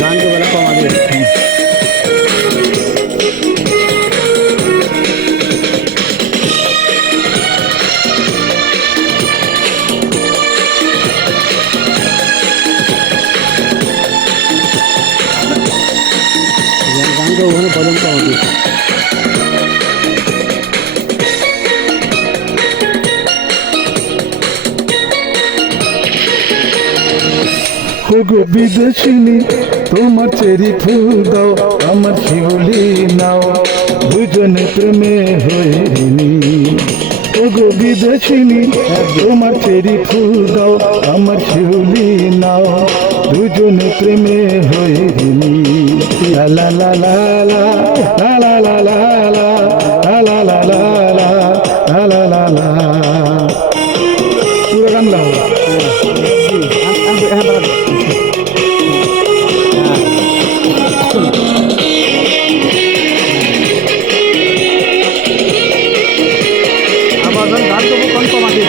गान के बेला कमा दे गान के ओने बदल कमा दे গো বিদেশিনী তোমার চেরি ফুল দাও আমার শিউলি নাও দুজনে প্রেমে হইনি ও গো বিদেশিনী তোমার চেরি ফুল দাও আমার শিউলি নাও দুজনে প্রেমে হইনি লা লা লা লা লা লা লা লা লা লা লা লা লা লা লা পুরো গান গাও गान को कौन कमा दे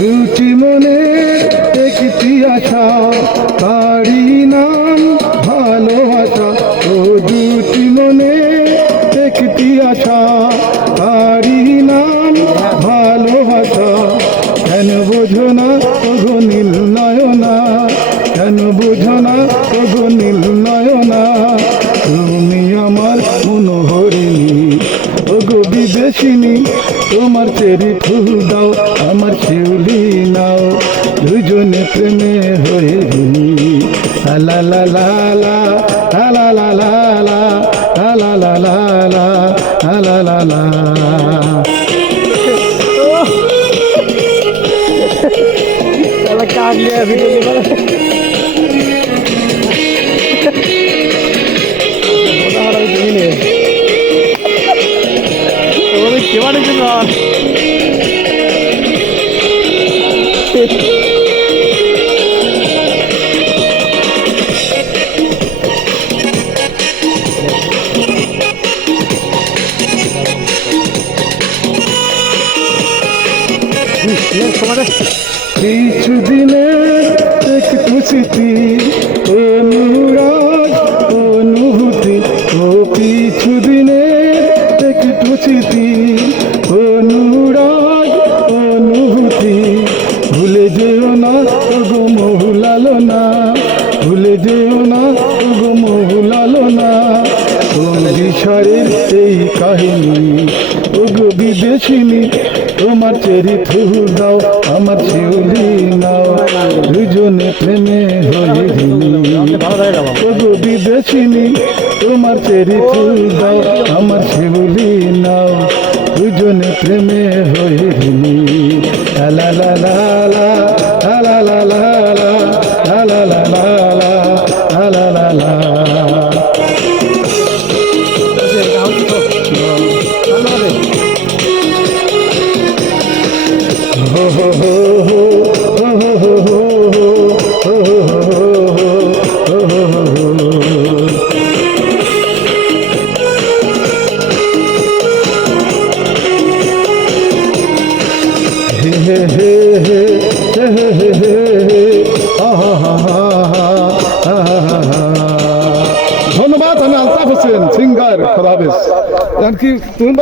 রুচি মনে একটি আশা তারি নাম ভালোবাসা ও দুটি মনে একটি আশা তারি নাম ভালোবাসা কেন বোঝো না ওগো নীল নয়না কেন বোঝো না ওগো নীল নয়না তুমি আমার মনোহরিণী ওগো বিদেশিনী তোমার চেরি ফুল দাও আমার শিউলি নাও দুজনে প্রেমে হইনি লা লা লা লা লা লা লা লা লা লা লা লা লা লা साला काट लिया वीडियो के बाद मोटा मोटा जमीन है वो भी केवाड़ के बाद কিছুদিনের একটু স্মৃতি অনুরাগ অনুভূতি ও কিছুদিনের একটু স্মৃতি অনুরাগ অনুভূতি ভুলে যেও না ওগো মহুলালো না ভুলে যেও না ওগো মহুলালো না সংসারের এই কাহিনী ওগো বিদেশিনী তোমার চেরি ফুল দাও আমার শিউলি নাও দুজনে প্রেমে হইনি ওগো বিদেশিনী তোমার চেরি ফুল দাও আমার শিউলি নাও দুজনে প্রেমে হইনি লা লা লা লা লা লা লা লা লা লা লা লা লা লা ho ho ho ho ho ho ho ধন্যবাদ। আমি আলতাফ হোসেন সিঙ্গার খোদা হাফেজ। তুমি